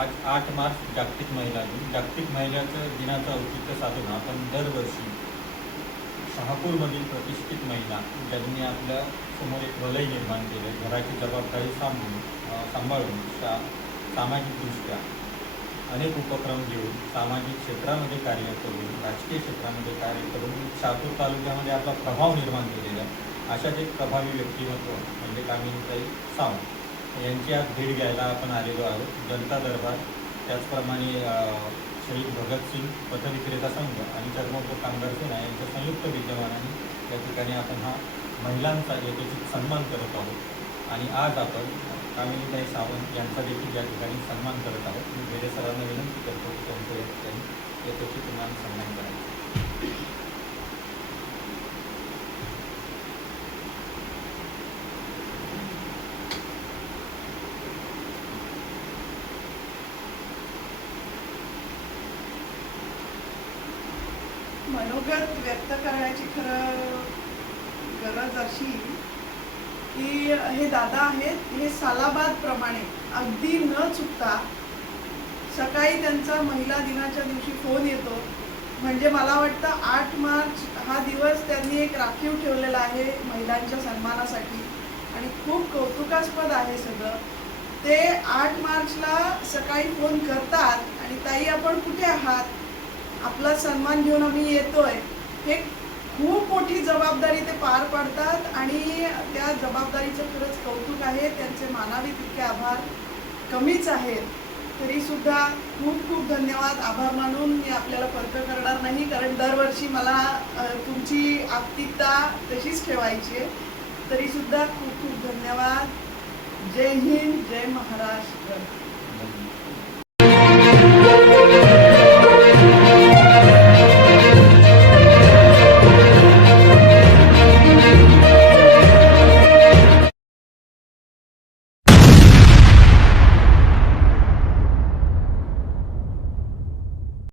आज 8 मार्च जागतिक महिला दिन. जागतिक महिलाचं दिनाचं औचित्य साधून आपण दरवर्षी शहापूरमधील प्रतिष्ठित महिला ज्यांनी आपल्या समोर एक वलय निर्माण केलं, घराची जबाबदारी सांभाळून सामाजिकदृष्ट्या अनेक उपक्रम घेऊन सामाजिक क्षेत्रामध्ये कार्य करून, राजकीय क्षेत्रामध्ये कार्य करून शहापूर तालुक्यामध्ये आपला प्रभाव निर्माण केलेला अशाच एक प्रभावी व्यक्तिमत्व म्हणजे कामिनीताई सावंत यांची आज भेट घ्यायला आपण आलेलो आहोत. जनता दरबार, त्याचप्रमाणे शहीद भगतसिंग पथविक्रेता संघ आणि चर्मोद्योग कामगार सेना यांच्या संयुक्त विद्यमानाने या ठिकाणी आपण हा महिलांचा यथोचित सन्मान करत आहोत. आणि आज आपण कामिनीताई सावंत यांचा देखील या ठिकाणी सन्मान करत आहोत. मी भेडे सरांना विनंती करतो की त्यांचं या ठिकाणी यथोचित मान सन्मान करायचा. मनोगत व्यक्त करण्याची खरं गरज अशी की हे दादा आहेत, हे सालाबाद प्रमाणे अगदी न चुकता सकाळी त्यांचा महिला दिनाच्या दिवशी फोन येतो. म्हणजे मला वाटतं 8 मार्च हा दिवस त्यांनी एक राखीव ठेवलेला आहे महिलांच्या सन्मानासाठी आणि खूप कौतुकास्पद आहे सगळं. ते 8 मार्चला सकाळी फोन करतात आणि ताई आपण कुठे आहात, आपला सन्मान घेऊन आम्ही येतोय. हे खूप मोठी जबाबदारी ते पार पाडतात आणि त्या जबाबदारीचं खरंच कौतुक आहे. त्यांचे मानावी तितके आभार कमीच आहेत. तरीसुद्धा खूप खूप धन्यवाद. आभार मानून मी आपल्याला परत करणार नाही, कारण दरवर्षी मला तुमची आत्मीयता तशीच ठेवायची आहे. तरीसुद्धा खूप खूप धन्यवाद. जय हिंद, जय महाराष्ट्र.